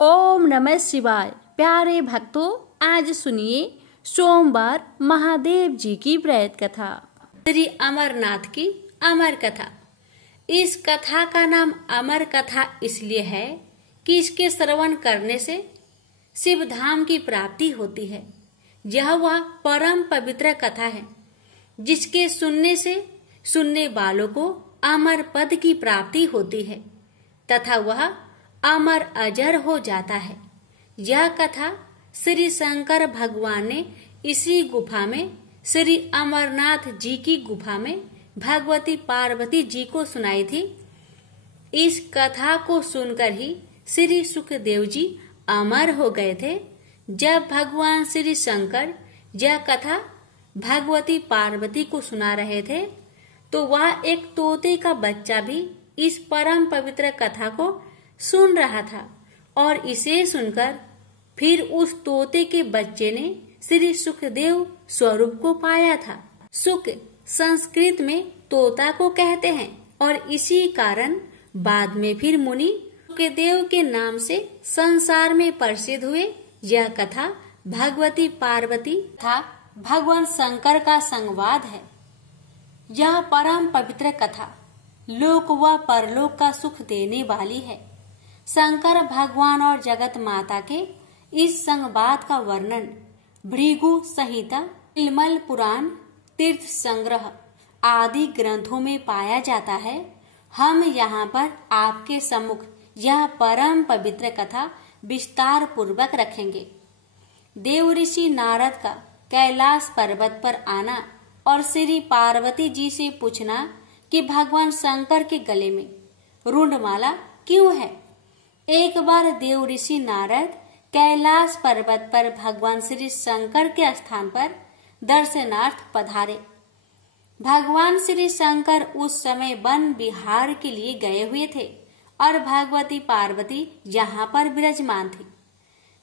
ओम नमः शिवाय। प्यारे भक्तों, आज सुनिए सोमवार महादेव जी की व्रत कथा, श्री अमरनाथ की अमर कथा। इस कथा का नाम अमर कथा इसलिए है कि इसके श्रवण करने से शिव धाम की प्राप्ति होती है। यह वह परम पवित्र कथा है जिसके सुनने से सुनने वालों को अमर पद की प्राप्ति होती है तथा वह अमर अजर हो जाता है। यह कथा श्री शंकर भगवान ने इसी गुफा में श्री अमरनाथ जी की गुफा में भगवती पार्वती जी को सुनाई थी। इस कथा को सुनकर ही श्री सुखदेव जी अमर हो गए थे। जब भगवान श्री शंकर यह कथा भगवती पार्वती को सुना रहे थे तो वह एक तोते का बच्चा भी इस परम पवित्र कथा को सुन रहा था और इसे सुनकर फिर उस तोते के बच्चे ने श्री सुखदेव स्वरूप को पाया था। सुख संस्कृत में तोता को कहते हैं और इसी कारण बाद में फिर मुनि सुखदेव के नाम से संसार में प्रसिद्ध हुए। यह कथा भगवती पार्वती तथा भगवान शंकर का संवाद है। यह परम पवित्र कथा लोक व परलोक का सुख देने वाली है। शंकर भगवान और जगत माता के इस संवाद का वर्णन भृगु संहिता, तिलमल पुराण, तीर्थ संग्रह आदि ग्रंथों में पाया जाता है। हम यहाँ पर आपके सम्मुख यह परम पवित्र कथा विस्तार पूर्वक रखेंगे। देव ऋषि नारद का कैलाश पर्वत पर आना और श्री पार्वती जी से पूछना कि भगवान शंकर के गले में रुंडमाला क्यों है। एक बार देव ऋषि नारद कैलाश पर्वत पर भगवान श्री शंकर के स्थान पर दर्शनार्थ पधारे। भगवान श्री शंकर उस समय वन विहार के लिए गए हुए थे और भगवती पार्वती यहाँ पर विराजमान थी।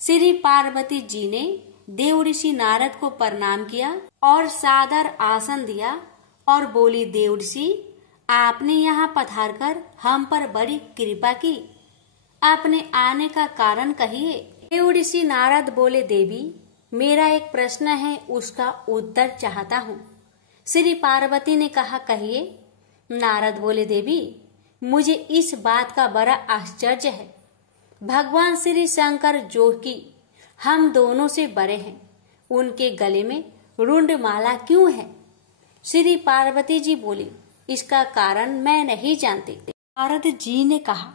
श्री पार्वती जी ने देव ऋषि नारद को प्रणाम किया और सादर आसन दिया और बोली, देव ऋषि, आपने यहाँ पधार कर हम पर बड़ी कृपा की। आपने आने का कारण कहिए। देव ऋषि नारद बोले, देवी, मेरा एक प्रश्न है, उसका उत्तर चाहता हूँ। श्री पार्वती ने कहा, कहिए। नारद बोले, देवी, मुझे इस बात का बड़ा आश्चर्य है। भगवान श्री शंकर जो कि हम दोनों से बड़े हैं, उनके गले में रुंड माला क्यों है। श्री पार्वती जी बोली, इसका कारण मैं नहीं जानती। नारद जी ने कहा,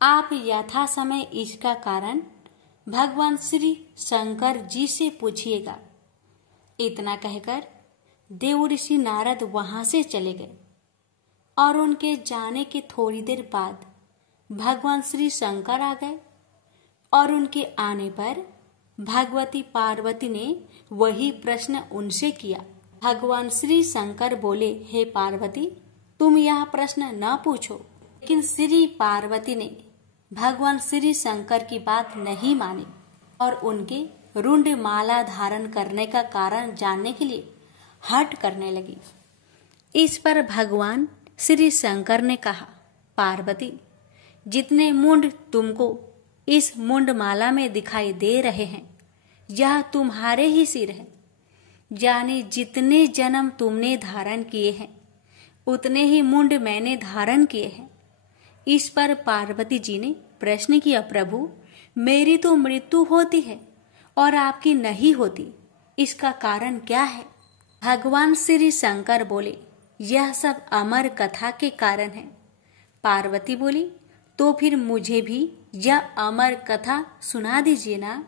आप यथा समय इसका कारण भगवान श्री शंकर जी से पूछिएगा। इतना कहकर देव ऋषि नारद वहां से चले गए और उनके जाने के थोड़ी देर बाद भगवान श्री शंकर आ गए और उनके आने पर भगवती पार्वती ने वही प्रश्न उनसे किया। भगवान श्री शंकर बोले, हे पार्वती, तुम यह प्रश्न न पूछो। लेकिन श्री पार्वती ने भगवान श्री शंकर की बात नहीं मानी और उनके रुंड माला धारण करने का कारण जानने के लिए हट करने लगी। इस पर भगवान श्री शंकर ने कहा, पार्वती, जितने मुंड तुमको इस मुंड माला में दिखाई दे रहे हैं, यह तुम्हारे ही सिर है। यानी जितने जन्म तुमने धारण किए हैं, उतने ही मुंड मैंने धारण किए हैं। इस पर पार्वती जी ने प्रश्न किया, प्रभु, मेरी तो मृत्यु होती है और आपकी नहीं होती, इसका कारण क्या है। भगवान श्री शंकर बोले, यह सब अमर कथा के कारण है। पार्वती बोली, तो फिर मुझे भी यह अमर कथा सुना दीजिए ना।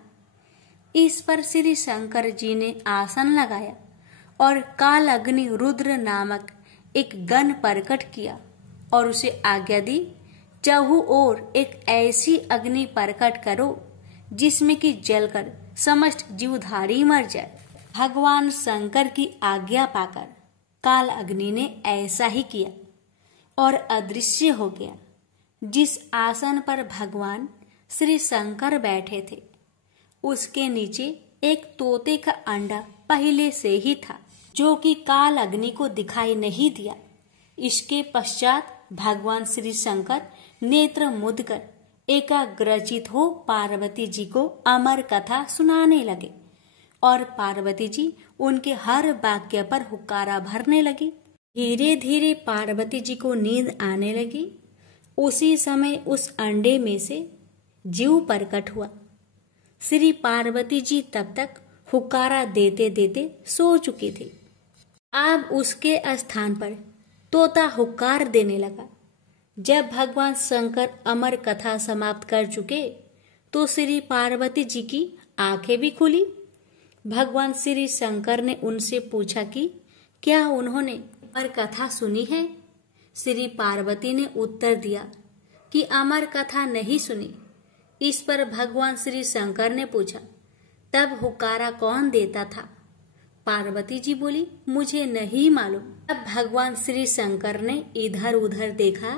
इस पर श्री शंकर जी ने आसन लगाया और काल अग्नि रुद्र नामक एक गण प्रकट किया और उसे आज्ञा दी, चहु ओर एक ऐसी अग्नि प्रकट करो जिसमें कि जलकर समस्त जीवधारी मर जाए। भगवान शंकर की आज्ञा पाकर काल अग्नि ने ऐसा ही किया और अदृश्य हो गया। जिस आसन पर भगवान श्री शंकर बैठे थे, उसके नीचे एक तोते का अंडा पहले से ही था, जो कि काल अग्नि को दिखाई नहीं दिया। इसके पश्चात भगवान श्री शंकर नेत्र मुद कर एकाग्रचित हो पार्वती जी को अमर कथा सुनाने लगे और पार्वती जी उनके हर वाक्य पर हुक्कारा भरने लगी। धीरे धीरे पार्वती जी को नींद आने लगी। उसी समय उस अंडे में से जीव प्रकट हुआ। श्री पार्वती जी तब तक हुक्कारा देते देते सो चुकी थी। अब उसके स्थान पर तोता हुक्कार देने लगा। जब भगवान शंकर अमर कथा समाप्त कर चुके तो श्री पार्वती जी की आंखें भी खुली। भगवान श्री शंकर ने उनसे पूछा कि क्या उन्होंने अमर कथा सुनी है? श्री पार्वती ने उत्तर दिया कि अमर कथा नहीं सुनी। इस पर भगवान श्री शंकर ने पूछा, तब हुक्कारा कौन देता था? पार्वती जी बोली, मुझे नहीं मालूम। अब भगवान श्री शंकर ने इधर उधर देखा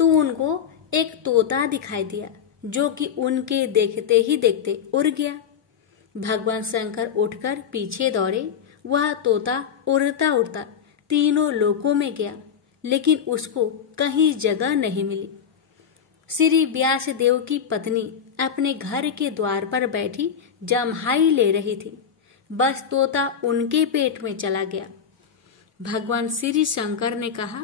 तो उनको एक तोता दिखाई दिया जो कि उनके देखते ही देखते उड़ गया। भगवान शंकर उठकर पीछे दौड़े। वह तोता उड़ता उड़ता तीनों लोकों में गया, लेकिन उसको कहीं जगह नहीं मिली। श्री व्यास देव की पत्नी अपने घर के द्वार पर बैठी जम्हाई ले रही थी। बस तोता उनके पेट में चला गया। भगवान श्री शंकर ने कहा,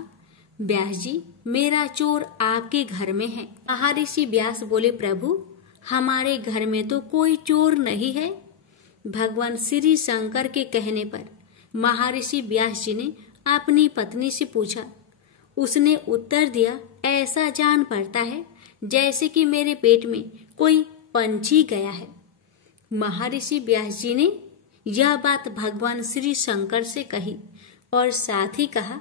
व्यास जी, मेरा चोर आपके घर में है। महर्षि व्यास बोले, प्रभु, हमारे घर में तो कोई चोर नहीं है। भगवान श्री शंकर के कहने पर महर्षि व्यास जी ने अपनी पत्नी से पूछा। उसने उत्तर दिया, ऐसा जान पड़ता है जैसे कि मेरे पेट में कोई पंछी गया है। महर्षि व्यास जी ने यह बात भगवान श्री शंकर से कही और साथ ही कहा,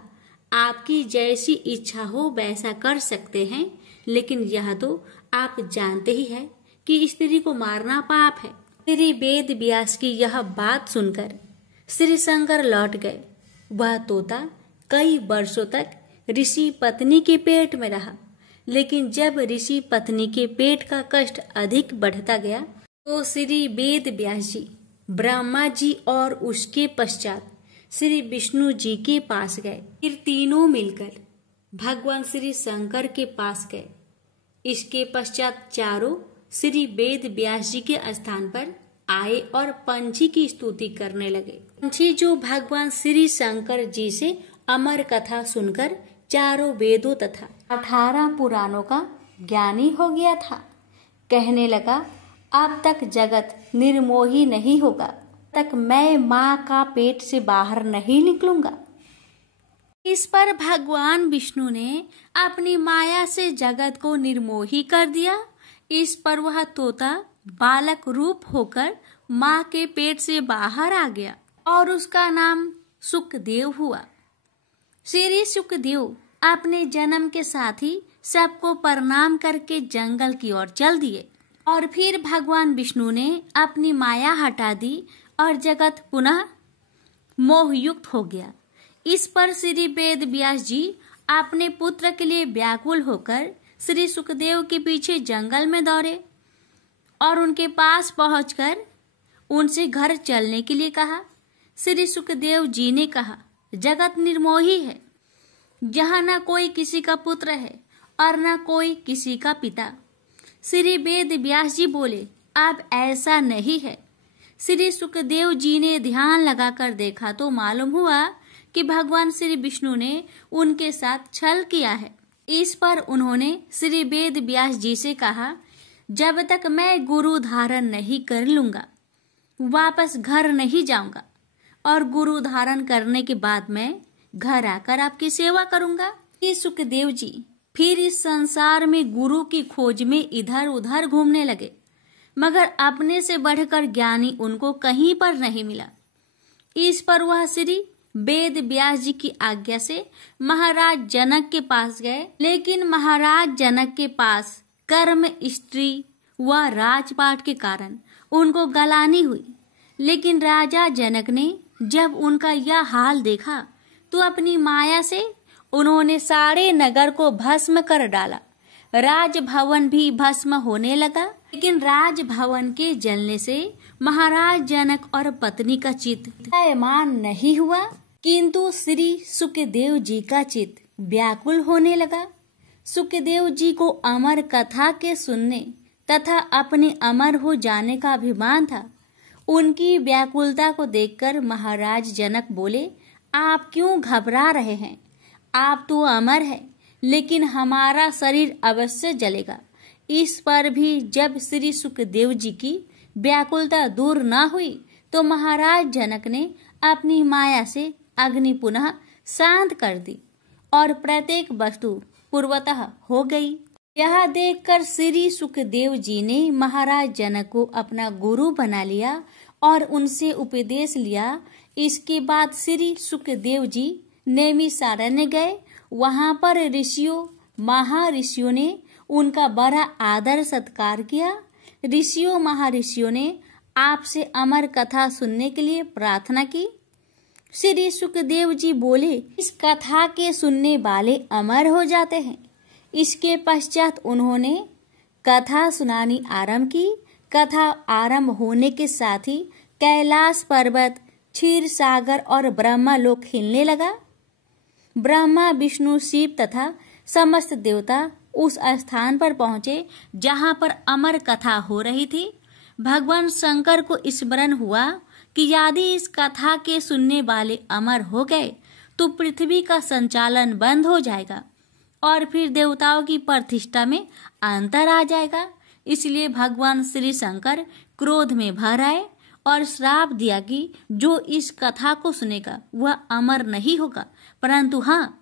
आपकी जैसी इच्छा हो वैसा कर सकते हैं, लेकिन यह तो आप जानते ही हैं कि स्त्री को मारना पाप है। श्री वेद व्यास की यह बात सुनकर श्री शंकर लौट गए। वह तोता कई वर्षों तक ऋषि पत्नी के पेट में रहा, लेकिन जब ऋषि पत्नी के पेट का कष्ट अधिक बढ़ता गया तो श्री वेद व्यास जी ब्रह्मा जी और उसके पश्चात श्री विष्णु जी के पास गए। फिर तीनों मिलकर भगवान श्री शंकर के पास गए। इसके पश्चात चारों श्री वेद व्यास जी के स्थान पर आए और पंछी की स्तुति करने लगे। पंछी जो भगवान श्री शंकर जी से अमर कथा सुनकर चारों वेदों तथा 18 पुराणों का ज्ञानी हो गया था, कहने लगा, अब तक जगत निर्मोही नहीं होगा, तक मैं माँ का पेट से बाहर नहीं निकलूंगा। इस पर भगवान विष्णु ने अपनी माया से जगत को निर्मोही कर दिया। इस पर वह तोता बालक रूप होकर माँ के पेट से बाहर आ गया और उसका नाम सुखदेव हुआ। श्री सुखदेव अपने जन्म के साथ ही सबको प्रणाम करके जंगल की ओर चल दिए और फिर भगवान विष्णु ने अपनी माया हटा दी और जगत पुनः मोहयुक्त हो गया। इस पर श्री वेद व्यास जी अपने पुत्र के लिए व्याकुल होकर श्री सुखदेव के पीछे जंगल में दौड़े और उनके पास पहुंचकर उनसे घर चलने के लिए कहा। श्री सुखदेव जी ने कहा, जगत निर्मोही है, जहाँ न कोई किसी का पुत्र है और न कोई किसी का पिता। श्री वेद व्यास जी बोले, अब ऐसा नहीं है। श्री सुखदेव जी ने ध्यान लगाकर देखा तो मालूम हुआ कि भगवान श्री विष्णु ने उनके साथ छल किया है। इस पर उन्होंने श्री वेद व्यास जी से कहा, जब तक मैं गुरु धारण नहीं कर लूंगा वापस घर नहीं जाऊंगा और गुरु धारण करने के बाद मैं घर आकर आपकी सेवा करूंगा। ये सुखदेव जी फिर इस संसार में गुरु की खोज में इधर उधर घूमने लगे, मगर अपने से बढ़कर ज्ञानी उनको कहीं पर नहीं मिला। इस पर वह श्री वेद व्यास जी की आज्ञा से महाराज जनक के पास गए, लेकिन महाराज जनक के पास कर्म, स्त्री व राजपाट के कारण उनको गलानी हुई। लेकिन राजा जनक ने जब उनका यह हाल देखा तो अपनी माया से उन्होंने सारे नगर को भस्म कर डाला। राजभवन भी भस्म होने लगा, लेकिन राजभवन के जलने से महाराज जनक और पत्नी का चित्त दह्यमान नहीं हुआ, किंतु श्री सुखदेव जी का चित्त व्याकुल होने लगा। सुखदेव जी को अमर कथा के सुनने तथा अपने अमर हो जाने का अभिमान था। उनकी व्याकुलता को देखकर महाराज जनक बोले, आप क्यों घबरा रहे हैं? आप तो अमर है, लेकिन हमारा शरीर अवश्य जलेगा। इस पर भी जब श्री सुखदेव जी की व्याकुलता दूर न हुई तो महाराज जनक ने अपनी माया से अग्नि पुनः शांत कर दी और प्रत्येक वस्तु पूर्वतः हो गई। यह देखकर श्री सुखदेव जी ने महाराज जनक को अपना गुरु बना लिया और उनसे उपदेश लिया। इसके बाद श्री सुखदेव जी नैमिषारण्य गए। वहां पर ऋषियों महर्षियों ने उनका बड़ा आदर सत्कार किया। ऋषियों महर्षियों ने आपसे अमर कथा सुनने के लिए प्रार्थना की। श्री सुखदेव जी बोले, इस कथा के सुनने वाले अमर हो जाते हैं। इसके पश्चात उन्होंने कथा सुनानी आरंभ की। कथा आरंभ होने के साथ ही कैलाश पर्वत, क्षीर सागर और ब्रह्मलोक हिलने लगा। ब्रह्मा, विष्णु, शिव तथा समस्त देवता उस स्थान पर पहुंचे जहां पर अमर कथा हो रही थी। भगवान शंकर को स्मरण हुआ कि यदि इस कथा के सुनने वाले अमर हो गए तो पृथ्वी का संचालन बंद हो जाएगा और फिर देवताओं की प्रतिष्ठा में अंतर आ जाएगा। इसलिए भगवान श्री शंकर क्रोध में भर आए और श्राप दिया कि जो इस कथा को सुनेगा वह अमर नहीं होगा, परंतु हाँ,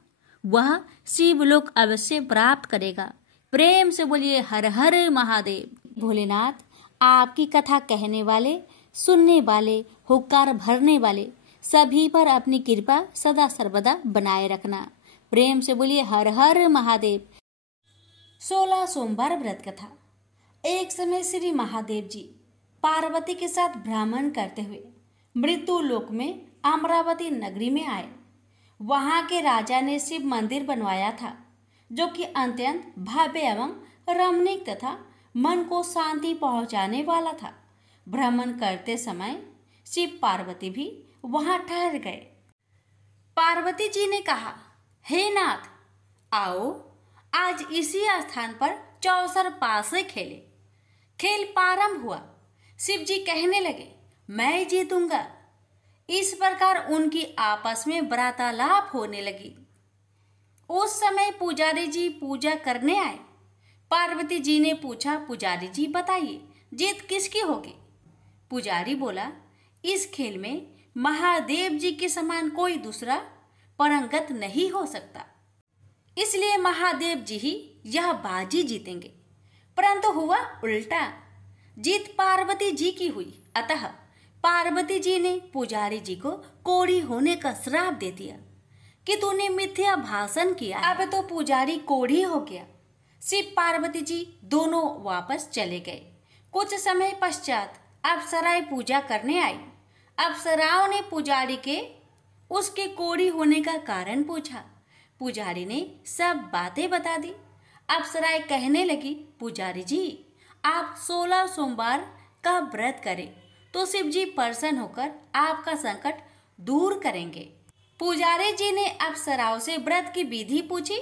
वह शिवलोक अवश्य प्राप्त करेगा। प्रेम से बोलिए हर हर महादेव। भोलेनाथ, आपकी कथा कहने वाले, सुनने वाले, हुक्कार भरने वाले सभी पर अपनी कृपा सदा सर्वदा बनाए रखना। प्रेम से बोलिए हर हर महादेव। 16 सोमवार व्रत कथा। एक समय श्री महादेव जी पार्वती के साथ भ्रमण करते हुए मृत्यु लोक में अमरावती नगरी में आए। वहां के राजा ने शिव मंदिर बनवाया था, जो कि अत्यंत भव्य एवं रमणीक तथा मन को शांति पहुंचाने वाला था। भ्रमण करते समय शिव पार्वती भी वहां ठहर गए। पार्वती जी ने कहा, हे नाथ, आओ आज इसी स्थान पर चौसर पासे खेले। खेल प्रारंभ हुआ। शिव जी कहने लगे, मैं जीतूंगा। इस प्रकार उनकी आपस में वार्तालाप होने लगी। उस समय पुजारी जी पूजा करने आए। पार्वती जी ने पूछा, पुजारी जी बताइए, जीत किसकी होगी? पुजारी बोला, इस खेल में महादेव जी के समान कोई दूसरा परंगत नहीं हो सकता, इसलिए महादेव जी ही यह बाजी जीतेंगे। परंतु हुआ उल्टा, जीत पार्वती जी की हुई। अतः पार्वती जी ने पुजारी जी को कोढ़ी होने का श्राप दे दिया कि तूने मिथ्या भाषण किया। अब तो पुजारी कोढ़ी हो गया। शिव पार्वती जी दोनों वापस चले गए। कुछ समय पश्चात अप्सराएं पूजा करने आई। अप्सराओं ने पुजारी के उसके कोढ़ी होने का कारण पूछा। पुजारी ने सब बातें बता दी। अप्सराएं कहने लगी, पुजारी जी, आप 16 सोमवार का व्रत करें तो शिव जी प्रसन्न होकर आपका संकट दूर करेंगे। पुजारी जी ने अप्सराओं से व्रत की विधि पूछी।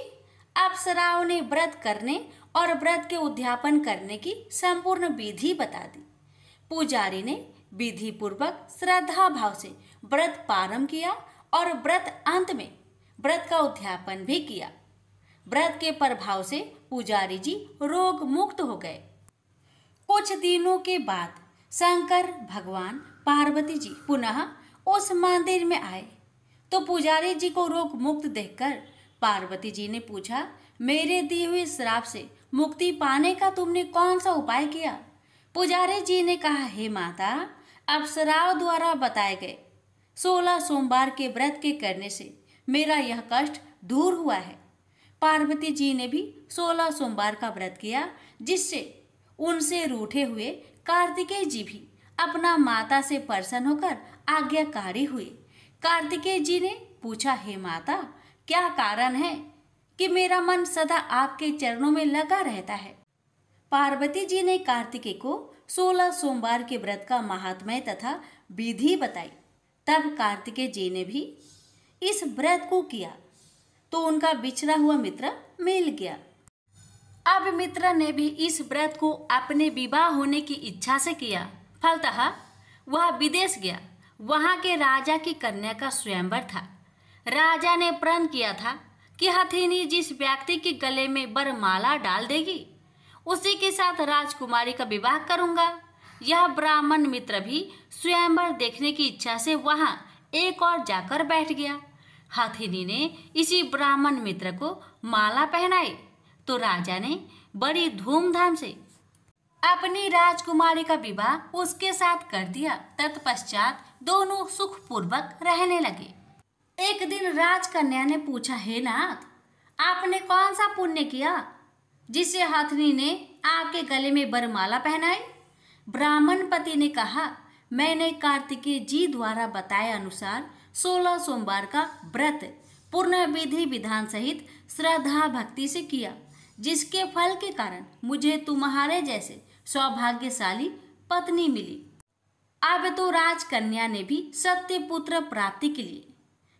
अप्सराओं ने व्रत करने और व्रत के उद्यापन करने की संपूर्ण विधि बता दी। पुजारी ने विधि पूर्वक श्रद्धा भाव से व्रत प्रारंभ किया और व्रत अंत में व्रत का उद्यापन भी किया। व्रत के प्रभाव से पुजारी जी रोग मुक्त हो गए। कुछ दिनों के बाद शंकर भगवान पार्वती जी पुनः उस मंदिर में आए तो पुजारी जी को रोग मुक्त देखकर पार्वती जी ने पूछा, मेरे दिए हुए श्राप से मुक्ति पाने का तुमने कौन सा उपाय किया? पुजारी जी ने कहा, हे माता, अप्सराओं द्वारा बताए गए 16 सोमवार के व्रत के करने से मेरा यह कष्ट दूर हुआ है। पार्वती जी ने भी 16 सोमवार का व्रत किया, जिससे उनसे रूठे हुए कार्तिकेय जी भी अपना माता से प्रसन्न होकर आज्ञाकारी हुए। कार्तिकेय जी ने पूछा, हे माता, क्या कारण है कि मेरा मन सदा आपके चरणों में लगा रहता है? पार्वती जी ने कार्तिकेय को 16 सोमवार के व्रत का महात्म्य तथा विधि बताई। तब कार्तिकेय जी ने भी इस व्रत को किया तो उनका बिछड़ा हुआ मित्र मिल गया। अब मित्र ने भी इस व्रत को अपने विवाह होने की इच्छा से किया। फलतः वह विदेश गया। वहां के राजा की कन्या का स्वयंवर था। राजा ने प्रण किया था कि हथिनी जिस व्यक्ति के गले में वरमाला डाल देगी उसी के साथ राजकुमारी का विवाह करूंगा। यह ब्राह्मण मित्र भी स्वयंवर देखने की इच्छा से वहां एक और जाकर बैठ गया। हथिनी ने इसी ब्राह्मण मित्र को माला पहनाई तो राजा ने बड़ी धूमधाम से अपनी राजकुमारी का विवाह उसके साथ कर दिया। तत्पश्चात दोनों सुखपूर्वक रहने लगे। एक दिन राजकन्या ने पूछा, हे नाथ, आपने कौन सा पुण्य किया जिससे हथिनी ने आपके गले में वरमाला पहनाई? ब्राह्मण पति ने कहा, मैंने कार्तिकेय जी द्वारा बताए अनुसार 16 सोमवार का व्रत पूर्ण विधि विधान सहित श्रद्धा भक्ति से किया, जिसके फल के कारण मुझे तुम्हारे जैसे सौभाग्यशाली पत्नी मिली। अब तो राजकन्या ने भी सत्य पुत्र प्राप्ति के लिए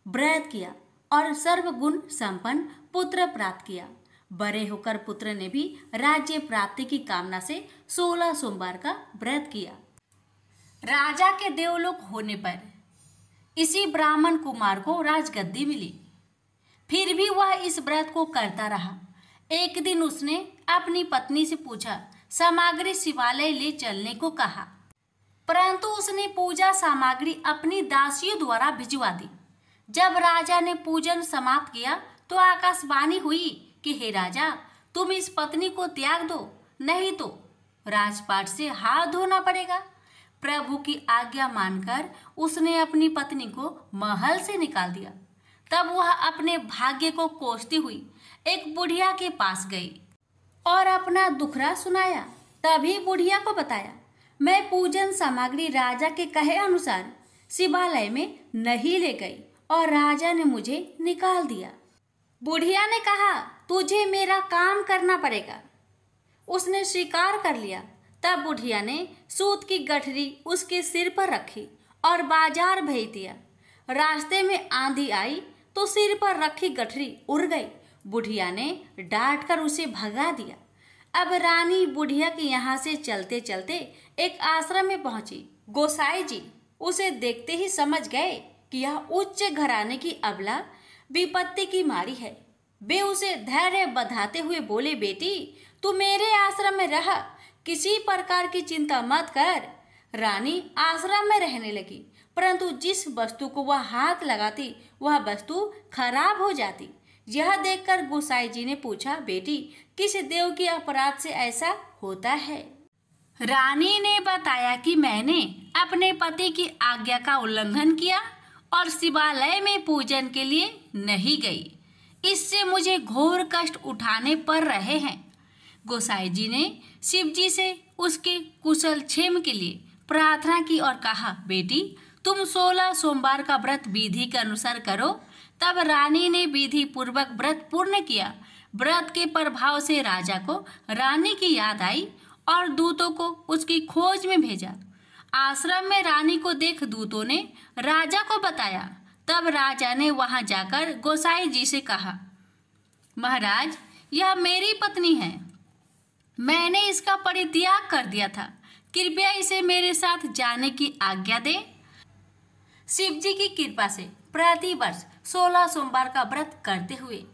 व्रत किया और सर्वगुण संपन्न पुत्र प्राप्त किया। बड़े होकर पुत्र ने भी राज्य प्राप्ति की कामना से 16 सोमवार का व्रत किया। राजा के देवलोक होने पर इसी ब्राह्मण कुमार को राजगद्दी मिली। फिर भी वह इस व्रत को करता रहा। एक दिन उसने अपनी पत्नी से पूछा, सामग्री शिवालय ले चलने को कहा, परंतु उसने पूजा सामग्री अपनी दासियों द्वारा भिजवा दी। जब राजा ने पूजन समाप्त किया तो आकाशवाणी हुई कि हे राजा, तुम इस पत्नी को त्याग दो, नहीं तो राजपाट से हाथ धोना पड़ेगा। प्रभु की आज्ञा मानकर उसने अपनी पत्नी को महल से निकाल दिया। तब वह अपने भाग्य को कोसती हुई एक बुढ़िया के पास गई और अपना दुखड़ा सुनाया। तभी बुढ़िया को बताया, मैं पूजन सामग्री राजा के कहे अनुसार शिवालय में नहीं ले गई और राजा ने मुझे निकाल दिया। बुढ़िया ने कहा, तुझे मेरा काम करना पड़ेगा। उसने स्वीकार कर लिया। तब बुढ़िया ने सूत की गठरी उसके सिर पर रखी और बाजार भेज दिया। रास्ते में आंधी आई तो सिर पर रखी गठरी उड़ गई। बुढ़िया ने डांटकर उसे भगा दिया। अब रानी बुढ़िया के यहाँ से चलते चलते एक आश्रम में पहुंची। गोसाई जी उसे देखते ही समझ गए कि यह उच्च घराने की अबला विपत्ति की मारी है। वे उसे धैर्य बधाते हुए बोले, बेटी तू मेरे आश्रम में रह, किसी प्रकार की चिंता मत कर। रानी आश्रम में रहने लगी, परंतु जिस वस्तु को वह हाथ लगाती वह वस्तु खराब हो जाती। यह देखकर गोसाई जी ने पूछा, बेटी किस देव के अपराध से ऐसा होता है? रानी ने बताया कि मैंने अपने पति की आज्ञा का उल्लंघन किया और शिवालय में पूजन के लिए नहीं गई। इससे मुझे घोर कष्ट उठाने पड़ रहे हैं। गोसाई जी ने शिव जी से उसके कुशल क्षेम के लिए प्रार्थना की और कहा, बेटी तुम 16 सोमवार का व्रत विधि के अनुसार करो। तब रानी ने विधि पूर्वक व्रत पूर्ण किया। व्रत के प्रभाव से राजा को रानी की याद आई और दूतों को उसकी खोज में भेजा। आश्रम में रानी को देख दूतों ने राजा को बताया। तब राजा ने वहां जाकर गोसाई जी से कहा, महाराज यह मेरी पत्नी है, मैंने इसका परित्याग कर दिया था, कृपया इसे मेरे साथ जाने की आज्ञा दें। शिव जी की कृपा से प्रति वर्ष 16 सोमवार का व्रत करते हुए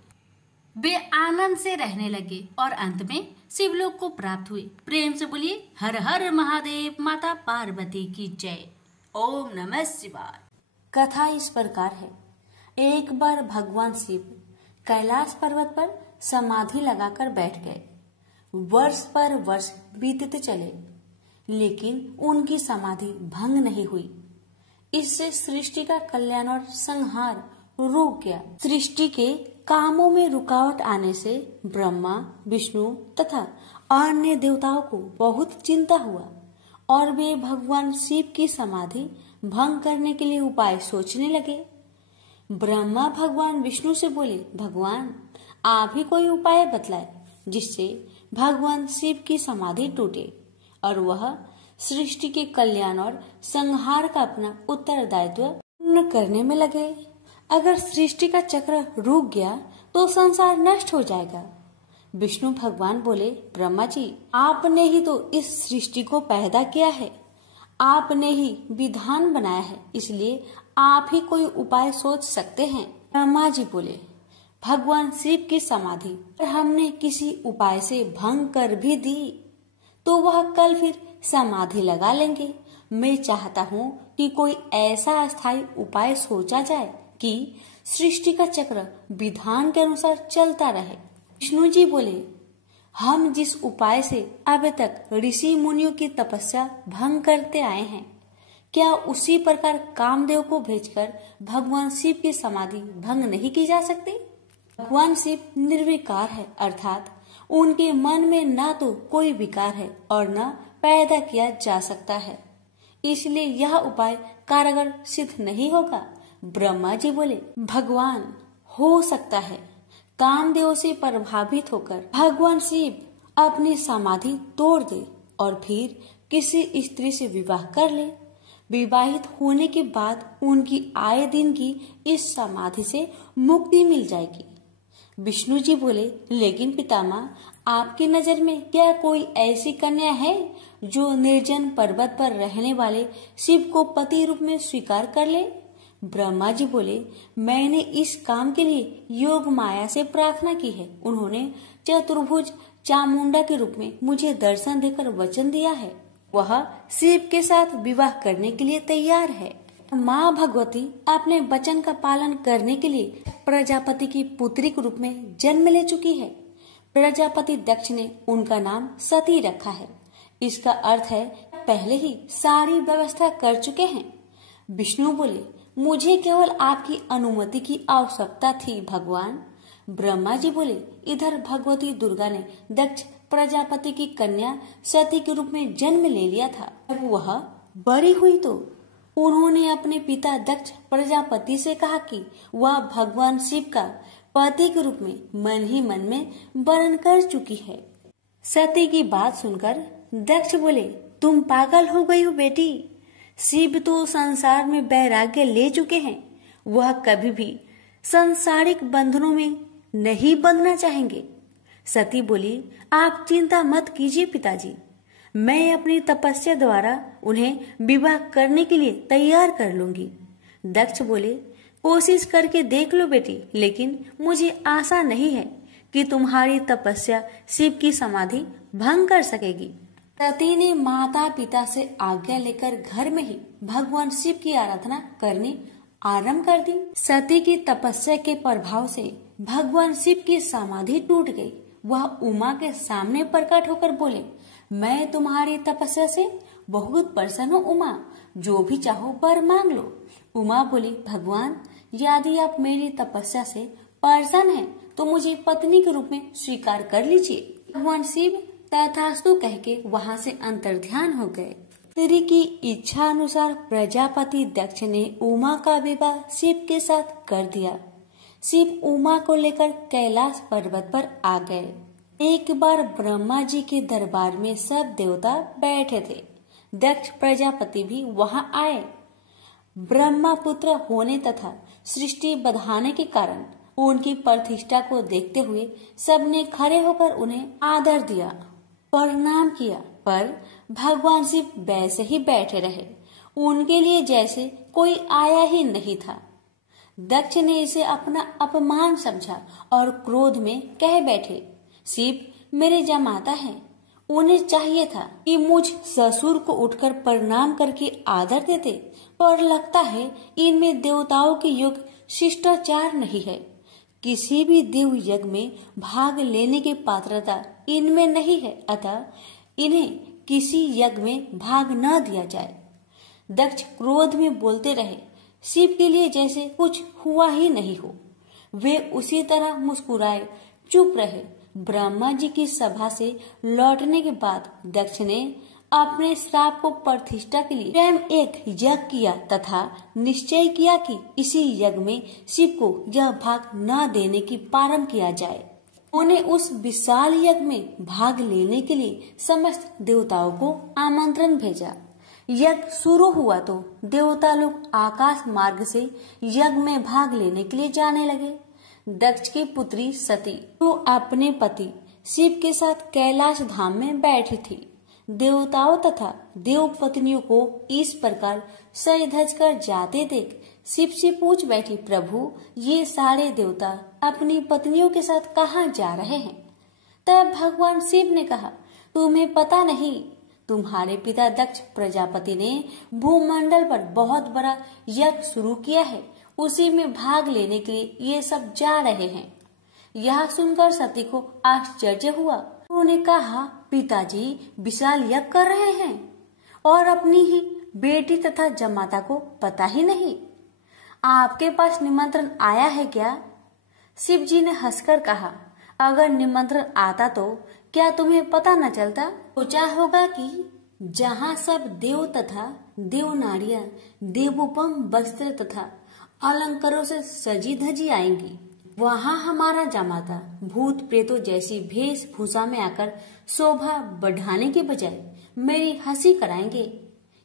वे आनंद से रहने लगे और अंत में शिवलोक को प्राप्त हुए। प्रेम से बोलिए हर हर महादेव, माता पार्वती की जय। ओम नमः शिवाय। कथा इस प्रकार है। एक बार भगवान शिव कैलाश पर्वत पर समाधि लगाकर बैठ गए। वर्ष पर वर्ष बीतते चले, लेकिन उनकी समाधि भंग नहीं हुई। इससे सृष्टि का कल्याण और संहार रुक गया। सृष्टि के कामों में रुकावट आने से ब्रह्मा, विष्णु तथा अन्य देवताओं को बहुत चिंता हुआ और वे भगवान शिव की समाधि भंग करने के लिए उपाय सोचने लगे। ब्रह्मा भगवान विष्णु से बोले, भगवान आप ही कोई उपाय बतलाए जिससे भगवान शिव की समाधि टूटे और वह सृष्टि के कल्याण और संहार का अपना उत्तरदायित्व पूर्ण करने में लगे। अगर सृष्टि का चक्र रुक गया तो संसार नष्ट हो जाएगा। विष्णु भगवान बोले, ब्रह्मा जी, आपने ही तो इस सृष्टि को पैदा किया है, आपने ही विधान बनाया है, इसलिए आप ही कोई उपाय सोच सकते हैं। ब्रह्मा जी बोले, भगवान शिव की समाधि पर हमने किसी उपाय से भंग कर भी दी तो वह कल फिर समाधि लगा लेंगे। मैं चाहता हूँ कि कोई ऐसा स्थायी उपाय सोचा जाए कि सृष्टि का चक्र विधान के अनुसार चलता रहे। विष्णु जी बोले, हम जिस उपाय से अब तक ऋषि मुनियों की तपस्या भंग करते आए हैं, क्या उसी प्रकार कामदेव को भेजकर भगवान शिव की समाधि भंग नहीं की जा सकती? भगवान शिव निर्विकार है, अर्थात उनके मन में ना तो कोई विकार है और न पैदा किया जा सकता है, इसलिए यह उपाय कारगर सिद्ध नहीं होगा। ब्रह्मा जी बोले, भगवान, हो सकता है कामदेव से प्रभावित होकर भगवान शिव अपनी समाधि तोड़ दे और फिर किसी स्त्री से विवाह कर ले। विवाहित होने के बाद उनकी आए दिन की इस समाधि से मुक्ति मिल जाएगी। विष्णु जी बोले, लेकिन पितामह, आपकी नजर में क्या कोई ऐसी कन्या है जो निर्जन पर्वत पर रहने वाले शिव को पति रूप में स्वीकार कर ले? ब्रह्मा जी बोले, मैंने इस काम के लिए योग माया से प्रार्थना की है। उन्होंने चतुर्भुज चामुंडा के रूप में मुझे दर्शन देकर वचन दिया है, वह शिव के साथ विवाह करने के लिए तैयार है। माँ भगवती अपने वचन का पालन करने के लिए प्रजापति की पुत्री के रूप में जन्म ले चुकी है। प्रजापति दक्ष ने उनका नाम सती रखा है। इसका अर्थ है पहले ही सारी व्यवस्था कर चुके हैं। विष्णु बोले, मुझे केवल आपकी अनुमति की आवश्यकता थी भगवान। ब्रह्मा जी बोले, इधर भगवती दुर्गा ने दक्ष प्रजापति की कन्या सती के रूप में जन्म ले लिया था। जब वह बड़ी हुई तो उन्होंने अपने पिता दक्ष प्रजापति से कहा कि वह भगवान शिव का पति के रूप में मन ही मन में वर्ण कर चुकी है। सती की बात सुनकर दक्ष बोले, तुम पागल हो गई हो बेटी, शिव तो संसार में वैराग्य ले चुके हैं, वह कभी भी सांसारिक बंधनों में नहीं बंधना चाहेंगे। सती बोली, आप चिंता मत कीजिए पिताजी, मैं अपनी तपस्या द्वारा उन्हें विवाह करने के लिए तैयार कर लूंगी। दक्ष बोले, कोशिश करके देख लो बेटी, लेकिन मुझे आशा नहीं है कि तुम्हारी तपस्या शिव की समाधि भंग कर सकेगी। सती ने माता पिता से आज्ञा लेकर घर में ही भगवान शिव की आराधना करनी आरंभ कर दी। सती की तपस्या के प्रभाव से भगवान शिव की समाधि टूट गई। वह उमा के सामने प्रकट होकर बोले, मैं तुम्हारी तपस्या से बहुत प्रसन्न हूँ उमा, जो भी चाहो वर मांग लो। उमा बोली, भगवान, यदि आप मेरी तपस्या से प्रसन्न हैं, तो मुझे पत्नी के रूप में स्वीकार कर लीजिए। भगवान शिव तथास्तु कह के वहाँ से अंतर्ध्यान हो गए। स्त्री की इच्छा अनुसार प्रजापति दक्ष ने उमा का विवाह शिव के साथ कर दिया। शिव उमा को लेकर कैलाश पर्वत पर आ गए। एक बार ब्रह्मा जी के दरबार में सब देवता बैठे थे। दक्ष प्रजापति भी वहां आए। ब्रह्मा पुत्र होने तथा सृष्टि बढ़ाने के कारण उनकी प्रतिष्ठा को देखते हुए सबने खड़े होकर उन्हें आदर दिया, प्रणाम किया, पर भगवान शिव वैसे ही बैठे रहे, उनके लिए जैसे कोई आया ही नहीं था। दक्ष ने इसे अपना अपमान समझा और क्रोध में कह बैठे, शिव मेरे जमाता है, उन्हें चाहिए था कि मुझ ससुर को उठकर प्रणाम करके आदर देते, पर लगता है इनमें देवताओं के योग शिष्टाचार नहीं है। किसी भी देव यज्ञ में भाग लेने की पात्रता इनमें नहीं है, अतः इन्हें किसी यज्ञ में भाग न दिया जाए। दक्ष क्रोध में बोलते रहे, शिव के लिए जैसे कुछ हुआ ही नहीं हो। वे उसी तरह मुस्कुराए चुप रहे। ब्रह्मा जी की सभा से लौटने के बाद दक्ष ने अपने श्राप को प्रतिष्ठा के लिए स्वयं एक यज्ञ किया तथा निश्चय किया कि इसी यज्ञ में शिव को यह भाग न देने की प्रारंभ किया जाए। उन्हें उस विशाल यज्ञ में भाग लेने के लिए समस्त देवताओं को आमंत्रण भेजा। यज्ञ शुरू हुआ तो देवता लोग आकाश मार्ग से यज्ञ में भाग लेने के लिए जाने लगे। दक्ष की पुत्री सती तो अपने पति शिव के साथ कैलाश धाम में बैठी थी। देवताओं तथा देव पत्नियों को इस प्रकार सज धज कर जाते देख शिव से पूछ बैठी, प्रभु ये सारे देवता अपनी पत्नियों के साथ कहाँ जा रहे हैं? तब भगवान शिव ने कहा, तुम्हें पता नहीं, तुम्हारे पिता दक्ष प्रजापति ने भूमंडल पर बहुत बड़ा यज्ञ शुरू किया है, उसी में भाग लेने के लिए ये सब जा रहे हैं। यह सुनकर सती को आश्चर्य हुआ। उन्होंने कहा, पिताजी विशाल यज्ञ कर रहे हैं और अपनी ही बेटी तथा जमाता को पता ही नहीं। आपके पास निमंत्रण आया है क्या? शिव जी ने हंसकर कहा, अगर निमंत्रण आता तो क्या तुम्हें पता न चलता? सोचा होगा कि जहाँ सब देव तथा देव नारियां देवोपम वस्त्र तथा अलंकारों से सजी धजी आएंगी, वहाँ हमारा जमाता भूत प्रेतों जैसी वेशभूषा में आकर शोभा बढ़ाने के बजाय मेरी हंसी कराएंगे।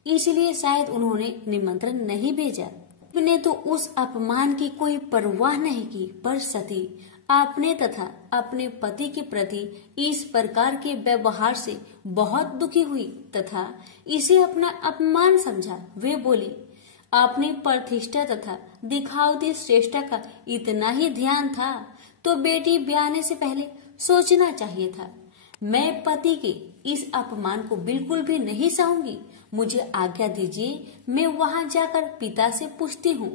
इसलिए शायद उन्होंने निमंत्रण नहीं भेजा। ने तो उस अपमान की कोई परवाह नहीं की, पर सती अपने तथा अपने पति के प्रति इस प्रकार के व्यवहार से बहुत दुखी हुई तथा इसे अपना अपमान समझा। वे बोली, अपनी प्रतिष्ठा तथा दिखावती श्रेष्ठता का इतना ही ध्यान था तो बेटी ब्याहने से पहले सोचना चाहिए था। मैं पति के इस अपमान को बिल्कुल भी नहीं सहूंगी। मुझे आज्ञा दीजिए, मैं वहां जाकर पिता से पूछती हूँ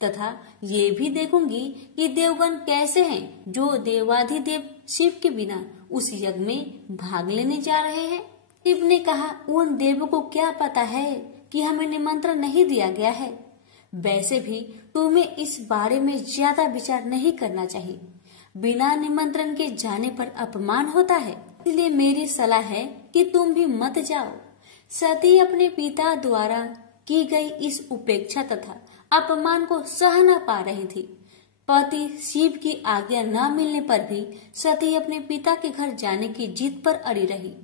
तथा ये भी देखूंगी कि देवगण कैसे हैं जो देवाधिदेव शिव के बिना उस यज्ञ में भाग लेने जा रहे हैं। शिव ने कहा, उन देवों को क्या पता है कि हमें निमंत्रण नहीं दिया गया है। वैसे भी तुम्हें इस बारे में ज्यादा विचार नहीं करना चाहिए। बिना निमंत्रण के जाने पर अपमान होता है, इसलिए मेरी सलाह है कि तुम भी मत जाओ। सती अपने पिता द्वारा की गई इस उपेक्षा तथा अपमान को सह न पा रही थी। पति शिव की आज्ञा न मिलने पर भी सती अपने पिता के घर जाने की जिद पर अड़ी रही।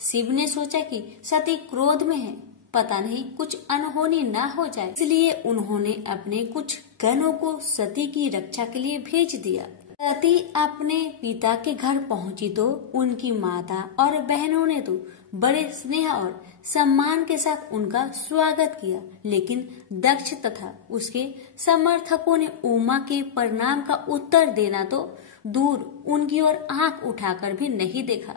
शिव ने सोचा कि सती क्रोध में है, पता नहीं कुछ अनहोनी न हो जाए, इसलिए उन्होंने अपने कुछ गणों को सती की रक्षा के लिए भेज दिया। सती अपने पिता के घर पहुंची तो उनकी माता और बहनों ने तो बड़े स्नेह और सम्मान के साथ उनका स्वागत किया, लेकिन दक्ष तथा उसके समर्थकों ने उमा के प्रणाम का उत्तर देना तो दूर उनकी ओर आंख उठाकर भी नहीं देखा।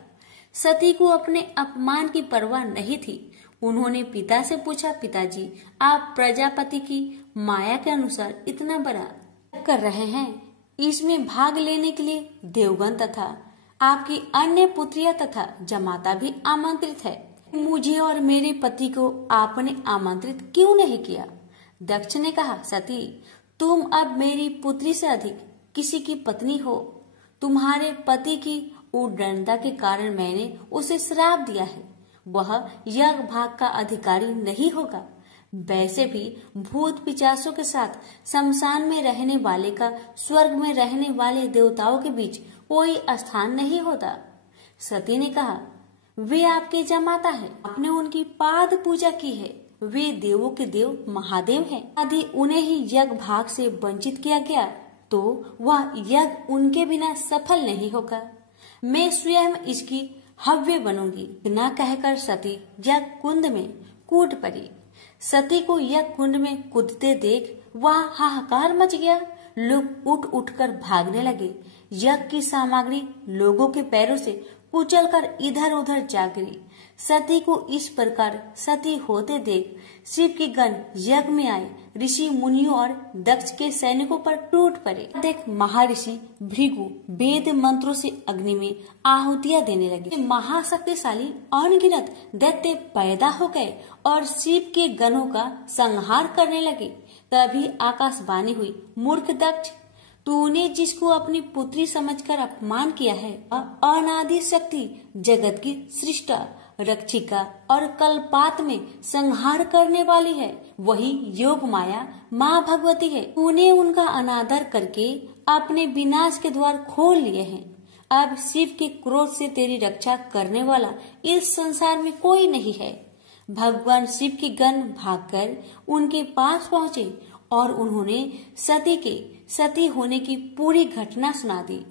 सती को अपने अपमान की परवाह नहीं थी। उन्होंने पिता से पूछा, पिताजी आप प्रजापति की माया के अनुसार इतना बड़ा कर रहे हैं, इसमें भाग लेने के लिए देवगण तथा आपकी अन्य पुत्रियां तथा जमाता भी आमंत्रित है। मुझे और मेरे पति को आपने आमंत्रित क्यों नहीं किया? दक्ष ने कहा, सती तुम अब मेरी पुत्री से अधिक किसी की पत्नी हो। तुम्हारे पति की उद्दंडता के कारण मैंने उसे श्राप दिया है, वह यज्ञ भाग का अधिकारी नहीं होगा। वैसे भी भूत पिचासों के साथ शमशान में रहने वाले का स्वर्ग में रहने वाले देवताओं के बीच कोई स्थान नहीं होता। सती ने कहा, वे आपके जमाता है, आपने उनकी पाद पूजा की है, वे देवों के देव महादेव हैं। यदि उन्हें ही यज्ञ भाग से वंचित किया गया तो वह यज्ञ उनके बिना सफल नहीं होगा। मैं स्वयं इसकी हव्य बनूंगी। न कहकर सती यज्ञ कुंड में कूद पड़ी। सती को यज्ञ कुंड में कूदते देख वहाँ हाहाकार मच गया। लोग उठ उठकर भागने लगे। यज्ञ की सामग्री लोगों के पैरों से कुचलकर इधर उधर जा गिरी। सती को इस प्रकार सती होते देख शिव के गण यज्ञ में आए ऋषि मुनियों और दक्ष के सैनिकों पर टूट पड़े। देख महर्षि भृगु वेद मंत्रों से अग्नि में आहुतियां देने लगे। महाशक्तिशाली अनगिनत दैत्य पैदा हो गए और शिव के गणों का संहार करने लगे। तभी आकाशवाणी हुई, मूर्ख दक्ष, तूने जिसको अपनी पुत्री समझकर अपमान किया है, अनादि शक्ति जगत की सृष्टा रक्षिका और कल्पात में संहार करने वाली है, वही योग माया माँ भगवती है। तूने उनका अनादर करके अपने विनाश के द्वार खोल लिए हैं। अब शिव के क्रोध से तेरी रक्षा करने वाला इस संसार में कोई नहीं है। भगवान शिव के गण भागकर उनके पास पहुँचे और उन्होंने सती के सती होने की पूरी घटना सुना दी।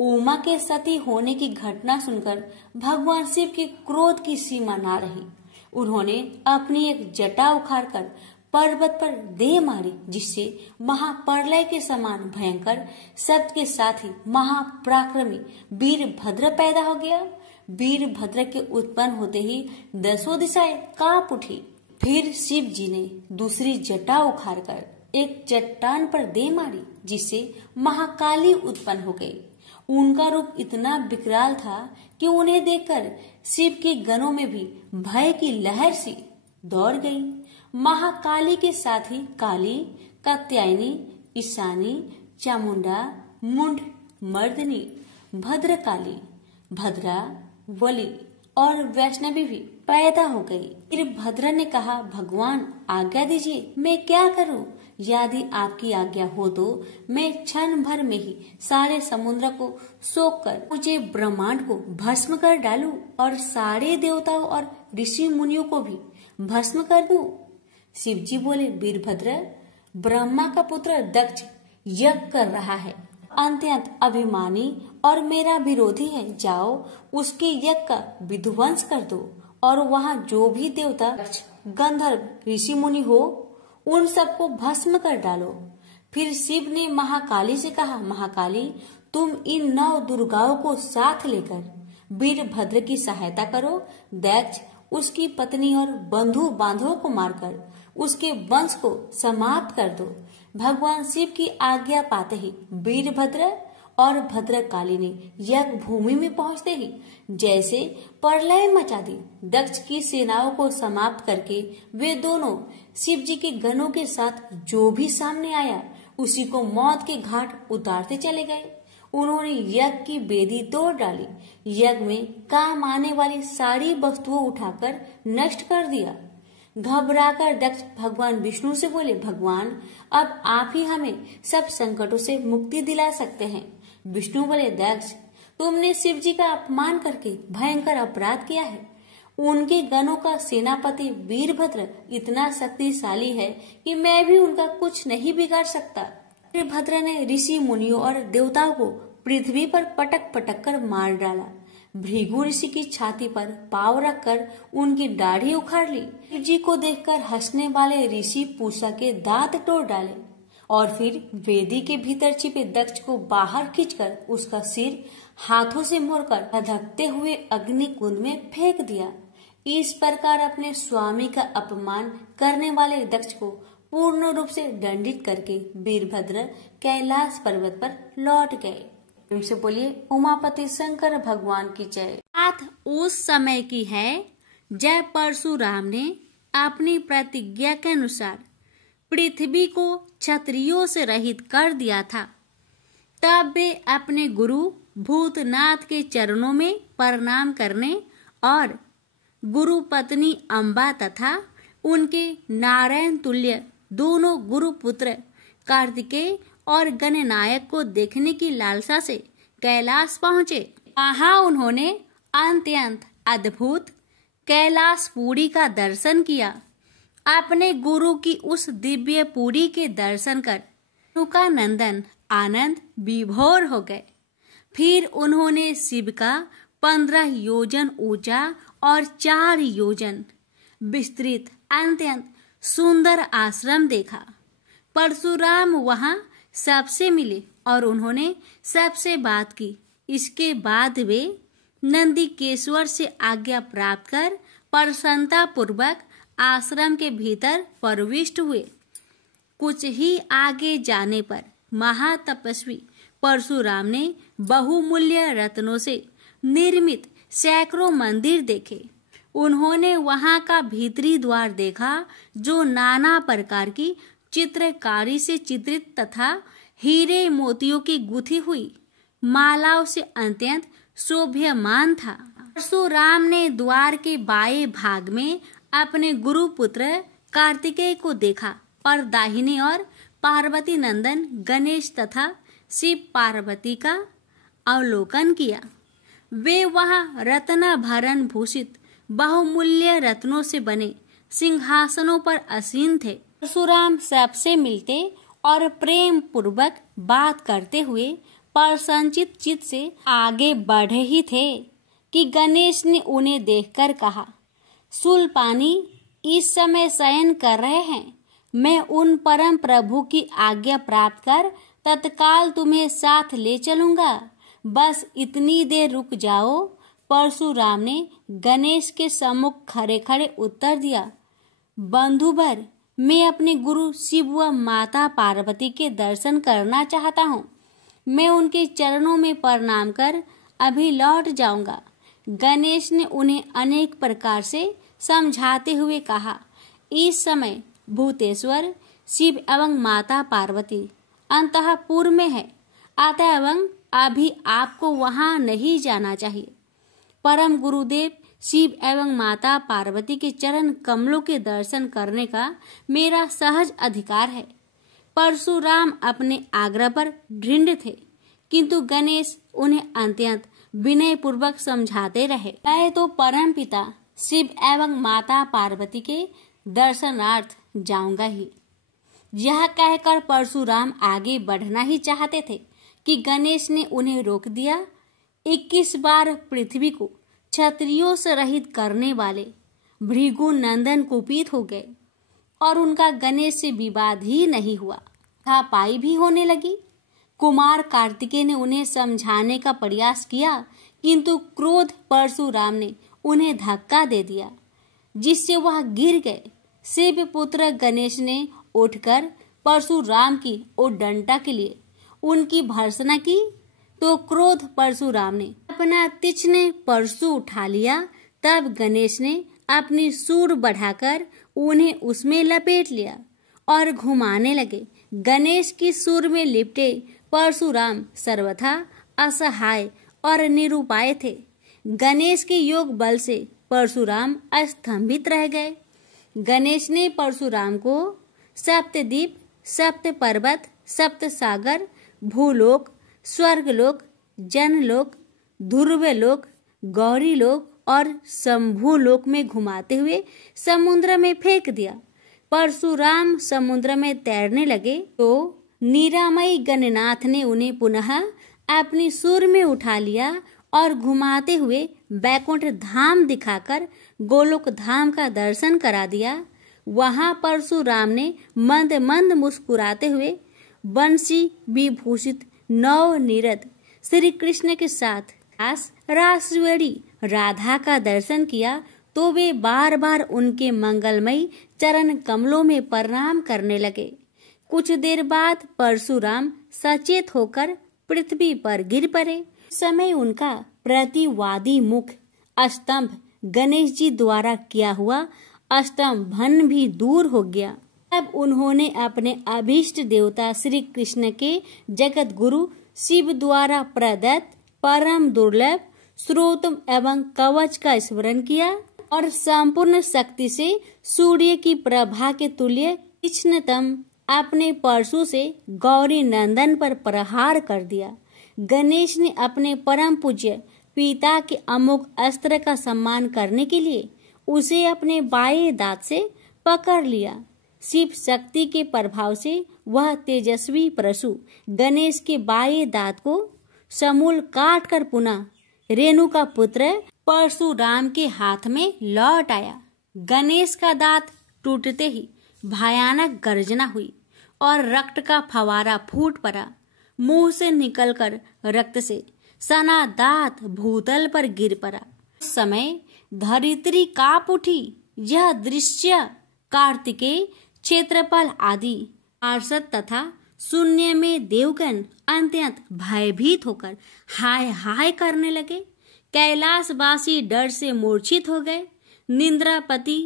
उमा के सती होने की घटना सुनकर भगवान शिव के क्रोध की सीमा ना रही। उन्होंने अपनी एक जटा उखाड़कर पर्वत पर दे मारी, जिससे महाप्रलय के समान भयंकर शब्द के साथ ही महापराक्रमी वीरभद्र पैदा हो गया। वीरभद्र के उत्पन्न होते ही 10 दिशाएं कांप उठी। फिर शिव जी ने दूसरी जटा उखाड़कर एक चट्टान पर दे मारी, जिससे महाकाली उत्पन्न हो गई। उनका रूप इतना विकराल था कि उन्हें देखकर शिव के गणों में भी भय की लहर सी दौड़ गई। महाकाली के साथ ही काली, कात्यायनी, ईशानी, चामुंडा, मुंड, मर्दनी, भद्रकाली, भद्रा, वली और वैष्णवी भी पैदा हो गई। फिर भद्र ने कहा, भगवान आज्ञा दीजिए, मैं क्या करूं? यदि आपकी आज्ञा हो तो मैं क्षण भर में ही सारे समुद्र को सोख कर मुझे ब्रह्मांड को भस्म कर डालूं और सारे देवताओं और ऋषि मुनियों को भी भस्म कर दूं। शिव जी बोले, वीरभद्र, ब्रह्मा का पुत्र दक्ष यज्ञ कर रहा है, अत्यंत अभिमानी और मेरा विरोधी है। जाओ उसके यज्ञ का विध्वंस कर दो और वहाँ जो भी देवता, गंधर्व, ऋषि मुनि हो उन सबको भस्म कर डालो। फिर शिव ने महाकाली से कहा, महाकाली, तुम इन 9 दुर्गाओं को साथ लेकर वीरभद्र की सहायता करो। दक्ष उसकी पत्नी और बंधु बांधवों को मारकर उसके वंश को समाप्त कर दो। भगवान शिव की आज्ञा पाते ही वीरभद्र और भद्रकाली ने यज्ञ भूमि में पहुंचते ही जैसे प्रलय मचा दी। दक्ष की सेनाओं को समाप्त करके वे दोनों शिव जी के गणों के साथ जो भी सामने आया उसी को मौत के घाट उतारते चले गए। उन्होंने यज्ञ की वेदी तोड़ डाली, यज्ञ में काम आने वाली सारी वस्तुओं उठाकर नष्ट कर दिया। घबराकर दक्ष भगवान विष्णु से बोले, भगवान, अब आप ही हमें सब संकटों से मुक्ति दिला सकते हैं। विष्णु बोले, दक्ष, तुमने शिव जी का अपमान करके भयंकर अपराध किया है। उनके गणों का सेनापति वीरभद्र इतना शक्तिशाली है कि मैं भी उनका कुछ नहीं बिगाड़ सकता। वीरभद्र ने ऋषि मुनियों और देवताओं को पृथ्वी पर पटक पटक कर मार डाला। भृगु ऋषि की छाती पर पांव रखकर उनकी दाढ़ी उखाड़ ली। शिव जी को देखकर हंसने वाले ऋषि पूषा के दांत तोड़ डाले और फिर वेदी के भीतर छिपे दक्ष को बाहर खींचकर उसका सिर हाथों से मोड़कर धधकते हुए अग्नि कुंड में फेंक दिया। इस प्रकार अपने स्वामी का अपमान करने वाले दक्ष को पूर्ण रूप से दंडित करके वीरभद्र कैलाश पर्वत पर लौट गए। से बोलिए, उमापति शंकर भगवान की जय। बात उस समय की है जब परशुराम ने अपनी प्रतिज्ञा के अनुसार पृथ्वी को क्षत्रियों से रहित कर दिया था। तब वे अपने गुरु भूतनाथ के चरणों में प्रणाम करने और गुरु पत्नी अम्बा तथा उनके नारायण तुल्य दोनों गुरुपुत्र कार्तिकेय और गणनायक को देखने की लालसा से कैलाश पहुँचे। वहाँ उन्होंने अत्यंत अद्भुत कैलाशपुरी का दर्शन किया। अपने गुरु की उस दिव्य पुरी के दर्शन कर उनका नंदन आनंद विभोर हो गए। फिर उन्होंने शिव का 15 योजन ऊंचा और 4 योजन विस्तृत अत्यंत सुंदर आश्रम देखा। परशुराम वहाँ सबसे मिले और उन्होंने सबसे बात की। इसके बाद वे नंदीकेश्वर से आज्ञा प्राप्त कर प्रसन्नता पूर्वक आश्रम के भीतर प्रविष्ट हुए। कुछ ही आगे जाने पर महातपस्वी परशुराम ने बहुमूल्य रत्नों से निर्मित सैकड़ों मंदिर देखे। उन्होंने वहां का भीतरी द्वार देखा जो नाना प्रकार की चित्रकारी से चित्रित तथा हीरे मोतियों की गुथी हुई मालाओं से अत्यंत शोभ्यमान था। परशुराम ने द्वार के बाएं भाग में अपने गुरुपुत्र कार्तिकेय को देखा और दाहिने ओर पार्वती नंदन गणेश तथा शिव पार्वती का अवलोकन किया। वे वहां रत्नाभरण भूषित बहुमूल्य रत्नों से बने सिंहासनों पर आसीन थे। परशुराम सबसे मिलते और प्रेम पूर्वक बात करते हुए प्रसन्नचित चित्त से आगे बढ़े ही थे कि गणेश ने उन्हें देखकर कहा, शूलपाणी इस समय शयन कर रहे हैं। मैं उन परम प्रभु की आज्ञा प्राप्त कर तत्काल तुम्हें साथ ले चलूंगा। बस इतनी देर रुक जाओ। परशुराम ने गणेश के सम्मुख खड़े खड़े उत्तर दिया, बंधुवर, मैं अपने गुरु शिव व माता पार्वती के दर्शन करना चाहता हूँ। मैं उनके चरणों में प्रणाम कर अभी लौट जाऊंगा। गणेश ने उन्हें अनेक प्रकार से समझाते हुए कहा, इस समय भूतेश्वर शिव एवं माता पार्वती अंतःपुर में है, अतः अभी आपको वहां नहीं जाना चाहिए। परम गुरुदेव शिव एवं माता पार्वती के चरण कमलों के दर्शन करने का मेरा सहज अधिकार है। परशुराम अपने आग्रह पर दृढ़ थे, किंतु गणेश उन्हें अत्यंत विनय पूर्वक समझाते रहे। मैं तो परम पिता शिव एवं माता पार्वती के दर्शनार्थ जाऊंगा ही। यह कहकर परशुराम आगे बढ़ना ही चाहते थे कि गणेश ने उन्हें रोक दिया। 21 बार पृथ्वी को क्षत्रियों से रहित करने वाले भृगु नंदन कुपित हो गए और उनका गणेश से विवाद ही नहीं हुआ, हाथापाई भी होने लगी। कुमार कार्तिकेय ने उन्हें समझाने का प्रयास किया, किंतु क्रोध परशुराम ने उन्हें धक्का दे दिया, जिससे वह गिर गए। शिव पुत्र गणेश ने उठकर परशुराम की ओर डंडा के लिए उनकी भर्त्सना की, तो क्रोध परशुराम ने अपना तीक्ष्ण परशु उठा लिया। तब गणेश ने अपनी सूंड बढ़ाकर उन्हें उसमें लपेट लिया और घुमाने लगे। गणेश की सूंड में लिपटे परशुराम सर्वथा असहाय और निरुपाय थे। गणेश के योग बल से परशुराम स्तंभित रह गए। गणेश ने परशुराम को सप्तद्वीप, सप्त पर्वत, सप्त सागर, भूलोक, स्वर्गलोक, जनलोक, ध्रुवलोक, गौरीलोक और शंभुलोक में घुमाते हुए समुद्र में फेंक दिया। परशुराम समुद्र में तैरने लगे तो निरामयी गणनाथ ने उन्हें पुनः अपनी सूंड में उठा लिया और घुमाते हुए बैकुंठ धाम दिखाकर गोलोक धाम का दर्शन करा दिया। वहां परशुराम ने मंद मंद मुस्कुराते हुए बंसी विभूषित नव निरत श्री कृष्ण के साथ रासवेणी राधा का दर्शन किया, तो वे बार बार उनके मंगलमयी चरण कमलों में प्रणाम करने लगे। कुछ देर बाद परशुराम सचेत होकर पृथ्वी पर गिर पड़े। समय उनका प्रतिवादी मुख स्तंभ गणेश जी द्वारा किया हुआ स्तंभन भी दूर हो गया। तब उन्होंने अपने अभीष्ट देवता श्री कृष्ण के जगत गुरु शिव द्वारा प्रदत्त परम दुर्लभ स्रोत एवं कवच का स्मरण किया और संपूर्ण शक्ति से सूर्य की प्रभा के तुल्य तीक्ष्णतम अपने परशु से गौरी नंदन पर प्रहार कर दिया। गणेश ने अपने परम पूज्य पिता के अमोघ अस्त्र का सम्मान करने के लिए उसे अपने बाएं दांत से पकड़ लिया। शिव शक्ति के प्रभाव से वह तेजस्वी परशु गणेश के बाएं दांत को समूल काट कर पुनः रेणु का पुत्र परशुराम के हाथ में लौट आया। गणेश का दांत टूटते ही भयानक गर्जना हुई और रक्त का फवारा फूट पड़ा। मुंह से निकलकर रक्त से सना दांत भूतल पर गिर पड़ा। उस समय धरित्री कांप उठी। यह दृश्य कार्तिकेय, क्षेत्रपाल आदि पार्षद तथा शून्य में देवगण अत्यंत भयभीत होकर हाय हाय करने लगे। कैलाशवासी डर से मूर्छित हो गए। निंद्रापति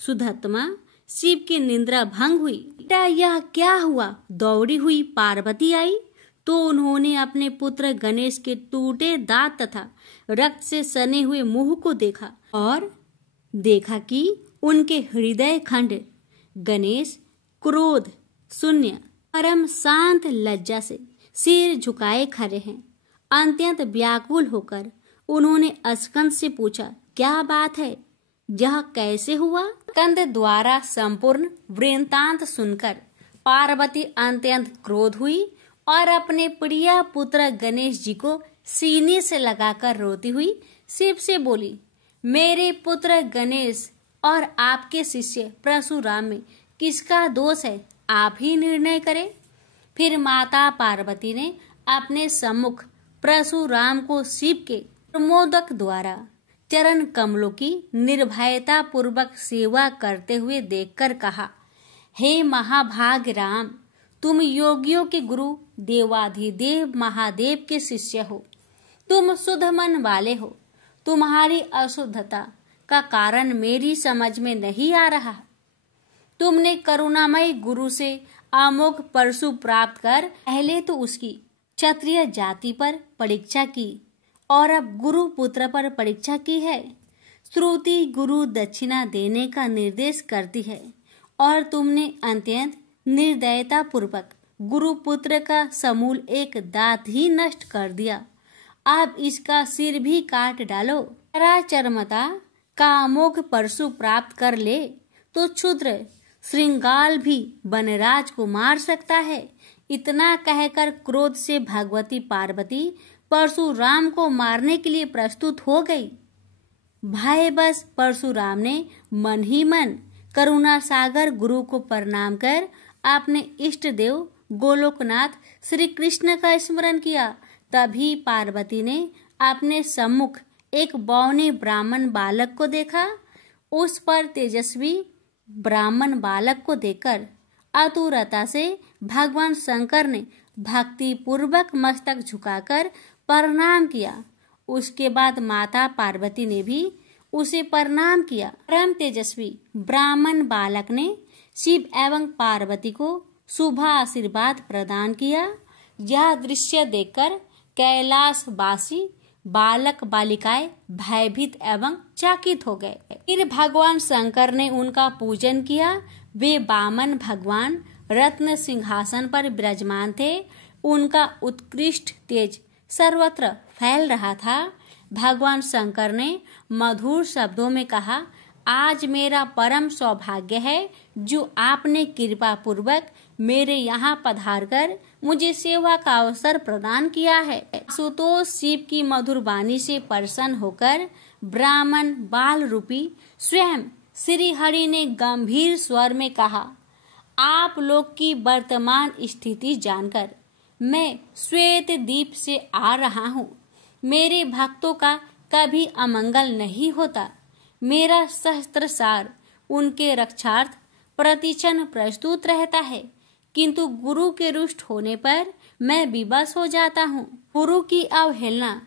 सुधत्मा शिव की निंद्रा भंग हुई। बेटा यह क्या हुआ? दौड़ी हुई पार्वती आई तो उन्होंने अपने पुत्र गणेश के टूटे दांत तथा रक्त से सने हुए मुंह को देखा और देखा कि उनके हृदय खंड गणेश क्रोध शून्य परम शांत लज्जा से सिर झुकाए खड़े हैं। अत्यंत व्याकुल होकर उन्होंने स्कंद से पूछा, क्या बात है? यह कैसे हुआ? स्कंद द्वारा संपूर्ण वृत्तांत सुनकर पार्वती अत्यंत क्रोध हुई और अपने प्रिय पुत्र गणेश जी को सीने से लगाकर रोती हुई शिव से बोली, मेरे पुत्र गणेश और आपके शिष्य परशुराम में किसका दोष है, आप ही निर्णय करें। फिर माता पार्वती ने अपने सम्मुख परशुराम को शिव के प्रमोदक द्वारा चरण कमलों की निर्भयता पूर्वक सेवा करते हुए देखकर कहा, हे महाभाग राम, तुम योगियों के गुरु देवाधिदेव महादेव के शिष्य हो। तुम शुद्ध मन वाले हो। तुम्हारी अशुद्धता का कारण मेरी समझ में नहीं आ रहा। तुमने करुणामय गुरु से अमोघ परशु प्राप्त कर पहले तो उसकी क्षत्रिय जाति पर परीक्षा की और अब गुरु पुत्र पर परीक्षा की है। श्रुति गुरु दक्षिणा देने का निर्देश करती है और तुमने अत्यंत निर्दयता पूर्वक गुरु पुत्र का समूल एक दांत ही नष्ट कर दिया। अब इसका सिर भी काट डालो। चरमता का अमोघ परशु प्राप्त कर ले तो क्षुद्र श्रृंगाल भी वनराज को मार सकता है। इतना कहकर क्रोध से भगवती पार्वती परशुराम को मारने के लिए प्रस्तुत हो गई। भय बस परशुराम ने मन ही मन करुणा सागर गुरु को प्रणाम कर अपने इष्ट देव गोलोकनाथ श्री कृष्ण का स्मरण किया। तभी पार्वती ने अपने सम्मुख एक बौने ब्राह्मण बालक को देखा। उस पर तेजस्वी ब्राह्मण बालक को देखकर आतुरता से भगवान शंकर ने भक्ति पूर्वक मस्तक झुकाकर प्रणाम किया। उसके बाद माता पार्वती ने भी उसे प्रणाम किया। परम तेजस्वी ब्राह्मण बालक ने शिव एवं पार्वती को शुभ आशीर्वाद प्रदान किया। यह दृश्य देखकर कैलाशवासी बालक बालिकाएं भयभीत एवं चकित हो गए। फिर भगवान शंकर ने उनका पूजन किया। वे वामन भगवान रत्न सिंहासन पर विराजमान थे। उनका उत्कृष्ट तेज सर्वत्र फैल रहा था। भगवान शंकर ने मधुर शब्दों में कहा, आज मेरा परम सौभाग्य है जो आपने कृपा पूर्वक मेरे यहाँ पधारकर मुझे सेवा का अवसर प्रदान किया है। सुतोष शिव की मधुर वाणी से प्रसन्न होकर ब्राह्मण बाल रूपी स्वयं श्री हरि ने गंभीर स्वर में कहा, आप लोग की वर्तमान स्थिति जानकर मैं श्वेत द्वीप से आ रहा हूँ। मेरे भक्तों का कभी अमंगल नहीं होता। मेरा सहस्त्रसार उनके रक्षार्थ प्रतिक्षण प्रस्तुत रहता है, किंतु गुरु के रुष्ट होने पर मैं विवश हो जाता हूँ। गुरु की अवहेलना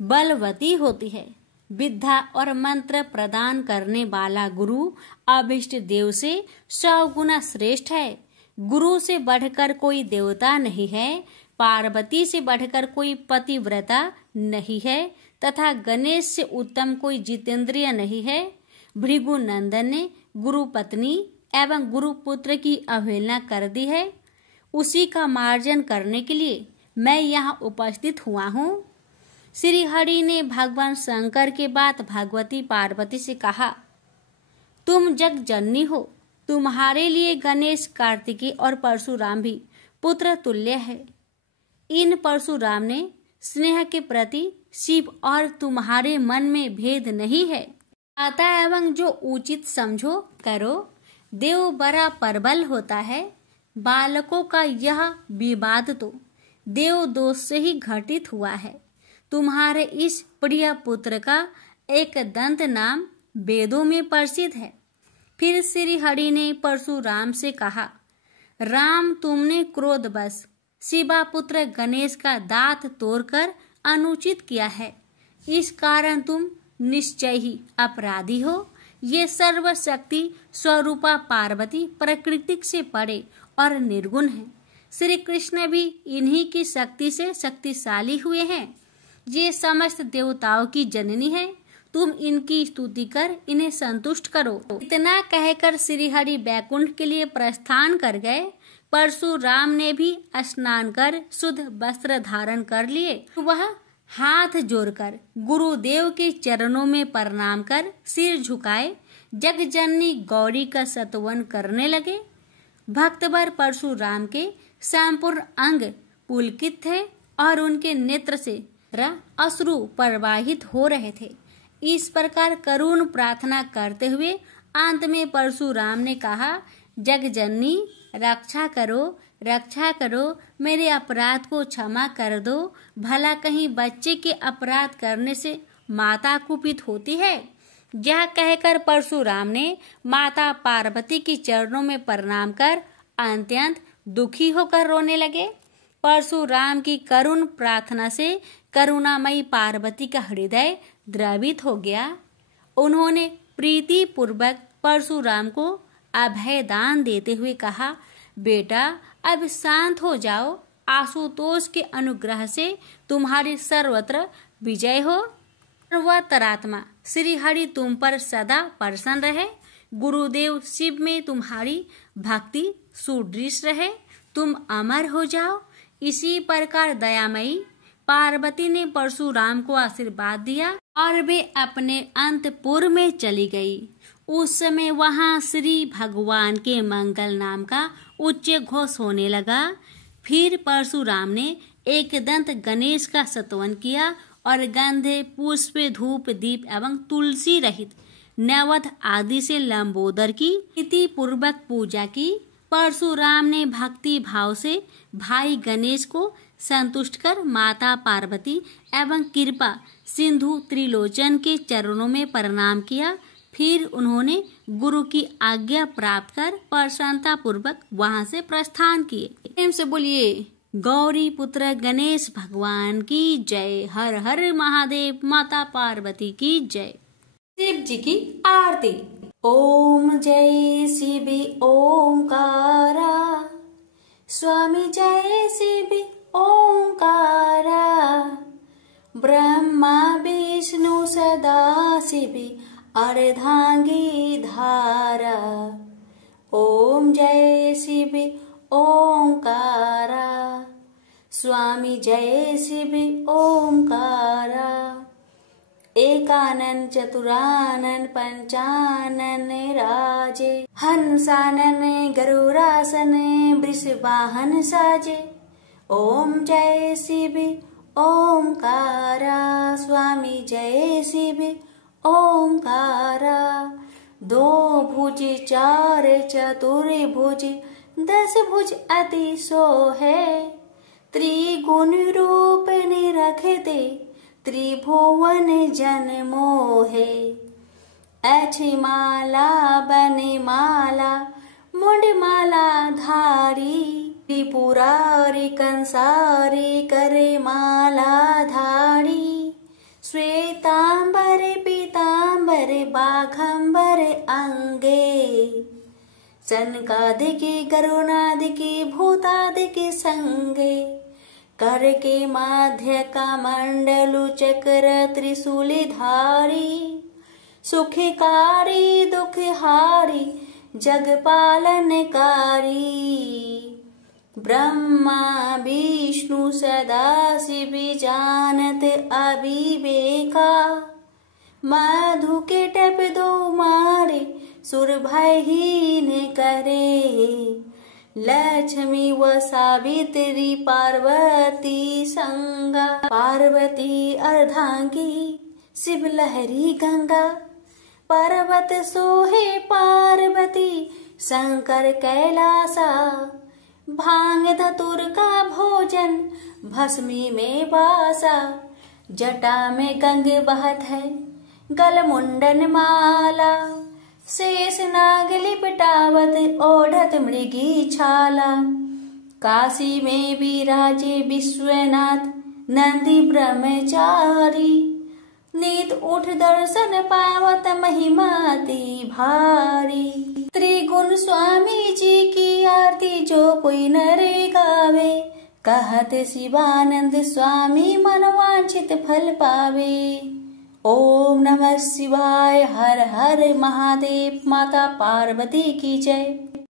बलवती होती है। विद्या और मंत्र प्रदान करने वाला गुरु अभिष्ट देव से 100 गुना श्रेष्ठ है। गुरु से बढ़कर कोई देवता नहीं है, पार्वती से बढ़कर कोई पतिव्रता नहीं है तथा गणेश से उत्तम कोई जितेंद्रिय नहीं है। भृगु नंदन ने गुरु पत्नी एवं गुरु पुत्र की अवहेलना कर दी है। उसी का मार्जन करने के लिए मैं यहाँ उपस्थित हुआ हूँ। श्री हरि ने भगवान शंकर के बाद भगवती पार्वती से कहा, तुम जग जननी हो। तुम्हारे लिए गणेश, कार्तिकेय और परशुराम भी पुत्र तुल्य है। इन परशुराम ने स्नेह के प्रति शिव और तुम्हारे मन में भेद नहीं है। आता एवं जो उचित समझो करो। देव बड़ा प्रबल होता है। बालकों का यह विवाद तो देव दोष से ही घटित हुआ है। तुम्हारे इस प्रिय पुत्र का एक दंत नाम वेदों में प्रसिद्ध है। फिर श्री हरि ने परशुराम से कहा, राम, तुमने क्रोधवश शिवा पुत्र गणेश का दांत तोड़कर अनुचित किया है। इस कारण तुम निश्चय ही अपराधी हो। ये सर्वशक्ति स्वरूपा पार्वती प्रकृति से परे और निर्गुण है। श्री कृष्ण भी इन्हीं की शक्ति से शक्तिशाली हुए हैं। ये समस्त देवताओं की जननी है। तुम इनकी स्तुति कर इन्हें संतुष्ट करो। इतना कहकर श्री हरि बैकुंठ के लिए प्रस्थान कर गए। परशुराम ने भी स्नान कर शुद्ध वस्त्र धारण कर लिए। वह हाथ जोड़कर गुरुदेव के चरणों में प्रणाम कर सिर झुकाए जगजननी गौरी का स्तवन करने लगे। भक्तवर परशुराम के संपूर्ण अंग पुलकित थे और उनके नेत्र से अश्रु प्रवाहित हो रहे थे। इस प्रकार करुण प्रार्थना करते हुए अंत में परशुराम ने कहा, जगजननी रक्षा करो, मेरे अपराध को क्षमा कर दो। भला कहीं बच्चे के अपराध करने से माता कुपित होती है? यह कहकर परशुराम ने माता पार्वती के चरणों में प्रणाम कर अत्यंत दुखी होकर रोने लगे। परशुराम की करुण प्रार्थना से करुणामयी पार्वती का हृदय द्रवित हो गया। उन्होंने प्रीति पूर्वक परशुराम को अभय दान देते हुए कहा, बेटा अब शांत हो जाओ। आशुतोष के अनुग्रह से तुम्हारी सर्वत्र विजय हो। सर्वतरात्मा श्री हरि तुम पर सदा प्रसन्न रहे। गुरुदेव शिव में तुम्हारी भक्ति सुदृढ़ रहे। तुम अमर हो जाओ। इसी प्रकार दयामयी पार्वती ने परशुराम को आशीर्वाद दिया और वे अपने अंतपुर में चली गई। उस समय वहां श्री भगवान के मंगल नाम का उच्च घोष होने लगा। फिर परशुराम ने एक दंत गणेश का स्तवन किया और गंधे, पुष्प, धूप, दीप एवं तुलसी रहित नैवेद्य आदि से लंबोदर की प्रीति पूर्वक पूजा की। परशुराम ने भक्ति भाव से भाई गणेश को संतुष्ट कर माता पार्वती एवं कृपा सिंधु त्रिलोचन के चरणों में प्रणाम किया। फिर उन्होंने गुरु की आज्ञा प्राप्त कर प्रसन्नता पूर्वक वहां से प्रस्थान किए। प्रेम से बोलिए गौरी पुत्र गणेश भगवान की जय। हर हर महादेव। माता पार्वती की जय। शिव जी की आरती। ओम जय शिव ओंकारा, स्वामी जय शिव ओंकारा, ब्रह्मा विष्णु सदा शिव अर्धांगी धारा। ओम जय शिव ओंकारा, स्वामी जय शिव ओंकारा। एकानन चतुरानन पंचानन राजे, हंसानन गरुड़ासन वृषवाहन साजे। ओम जय शिव ओंकारा, स्वामी जय शिव ओंकारा। दो भुज चार चतुर्भुज, 10 भुज अति सोहे। त्रिगुण रूप निरखते, त्रिभुवन जन मोहे। अछि माला बने माला, मुंड माला धारी। त्रिपुरारी कंसारी करे माला धारी। श्वेतांबर पीतांबर बाघंबर अंगे। सनकादिकी गरुणादिकी भूतादिकी संगे। कर के माध्य का मंडलु चक्र त्रिशूली धारी। सुखकारी दुखहारी जगपालनकारी। ब्रह्मा विष्णु सदा शिव जानत अविवेका। मधु के टप दो मारे, सुर भय हीन करे। लक्ष्मी व सावित्री पार्वती संगा। पार्वती अर्धांगी, शिव लहरी गंगा। पर्वत सोहे पार्वती, शंकर कैलासा। भांग धतुर का भोजन, भस्मी में वासा। जटा में गंग बहत है, गल मुंडन माला। शेष नाग लिपटावत, ओढ़त मृगी छाला। काशी में विराजे विश्वनाथ, नंदी ब्रह्मचारी। नीत उठ दर्शन पावत, महिमाति भारी। त्रिगुण स्वामी जी की आरती, जो कोई नरे गावे। कहत शिवानंद स्वामी, मनवांछित फल पावे। ओम नमः शिवाय। हर हर महादेव। माता पार्वती की जय।